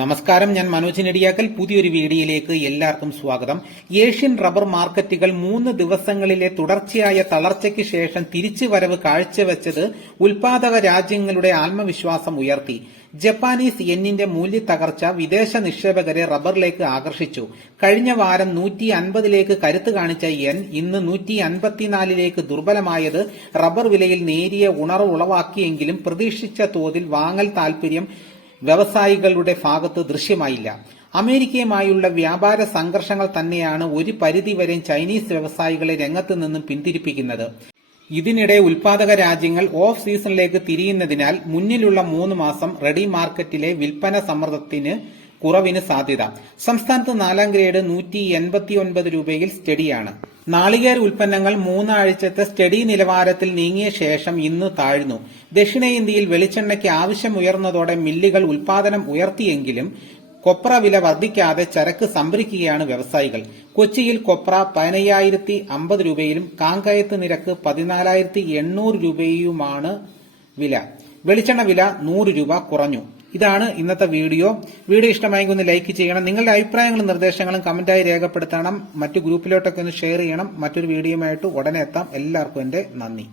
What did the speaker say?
നമസ്കാരം ഞാൻ മനോജ് നെടിയാക്കൽ. പുതിയൊരു വീഡിയോയിലേക്ക് എല്ലാവർക്കും സ്വാഗതം. ഏഷ്യൻ റബ്ബർ മാർക്കറ്റുകൾ മൂന്ന് ദിവസങ്ങളിലെ തുടർച്ചയായ തളർച്ചയ്ക്ക് ശേഷം തിരിച്ചുവരവ് കാഴ്ചവെച്ചത് ഉൽപാദക രാജ്യങ്ങളുടെ ആത്മവിശ്വാസം ഉയർത്തി. ജപ്പാനീസ് യെന്നിന്റെ മൂല്യത്തകർച്ച വിദേശ നിക്ഷേപകരെ റബ്ബറിലേക്ക് ആകർഷിച്ചു. കഴിഞ്ഞ വാരം നൂറ്റി അൻപതിലേക്ക് കരുത്ത് കാണിച്ച യെൻ ഇന്ന് നൂറ്റി അൻപത്തിനാലിലേക്ക് ദുർബലമായത് റബ്ബർ വിലയിൽ നേരിയ ഉണർവ് ഉളവാക്കിയെങ്കിലും പ്രതീക്ഷിച്ച തോതിൽ വാങ്ങൽ താൽപര്യം വ്യവസായികളുടെ ഭാഗത്ത് ദൃശ്യമായില്ല. അമേരിക്കയുമായുള്ള വ്യാപാര സംഘർഷങ്ങൾ തന്നെയാണ് ഒരു പരിധിവരെ ചൈനീസ് വ്യവസായികളെ രംഗത്ത് നിന്നും പിന്തിരിപ്പിക്കുന്നത്. ഇതിനിടെ ഉൽപാദക രാജ്യങ്ങൾ ഓഫ് സീസണിലേക്ക് തിരിയുന്നതിനാൽ മുന്നിലുള്ള മൂന്ന് മാസം റെഡി മാർക്കറ്റിലെ വിൽപ്പന സമ്മർദ്ദത്തിന് കുറവിന് സാധ്യത. സംസ്ഥാനത്ത് നാലാം ഗ്രേഡ് നൂറ്റി എൺപത്തിയൊൻപത് രൂപയിൽ സ്റ്റഡിയാണ്. നാളികേര ഉൽപ്പന്നങ്ങൾ മൂന്നാഴ്ചത്തെ സ്റ്റഡി നിലവാരത്തിൽ നീങ്ങിയ ശേഷം ഇന്ന് താഴ്ന്നു. ദക്ഷിണേന്ത്യയിൽ വെളിച്ചെണ്ണയ്ക്ക് ആവശ്യമുയർന്നതോടെ മില്ലുകൾ ഉൽപാദനം ഉയർത്തിയെങ്കിലും കൊപ്ര വില വർദ്ധിക്കാതെ ചരക്ക് സംഭരിക്കുകയാണ് വ്യവസായികൾ. കൊച്ചിയിൽ കൊപ്ര പതിനയ്യായിരത്തി അമ്പത് രൂപയിലും കാങ്കയത്ത് നിരക്ക് പതിനാലായിരത്തി എണ്ണൂറ് രൂപയുമാണ് വില. വെളിച്ചെണ്ണ വില നൂറ് രൂപ കുറഞ്ഞു. ഇതാണ് ഇന്നത്തെ വീഡിയോ. വീഡിയോ ഇഷ്ടമായെങ്കിൽ ഒന്ന് ലൈക്ക് ചെയ്യണം. നിങ്ങളുടെ അഭിപ്രായങ്ങളും നിർദ്ദേശങ്ങളും കമന്റായി രേഖപ്പെടുത്തണം. മറ്റു ഗ്രൂപ്പിലോട്ടൊക്കെ ഒന്ന് ഷെയർ ചെയ്യണം. മറ്റൊരു വീഡിയോയുമായിട്ട് ഉടനെ എത്താം. എല്ലാവർക്കും എന്റെ നന്ദി.